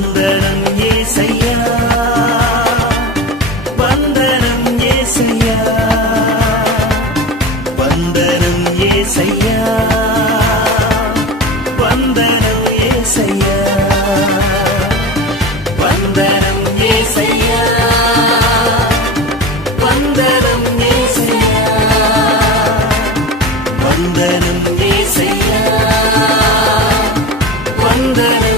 వందనం యేసయ్యా వందనం యేసయ్యా వందనం యేసయ్యా వందనం యేసయ్యా వందనం యేసయ్యా వందనం యేసయ్యా వందనం యేసయ్యా వందనం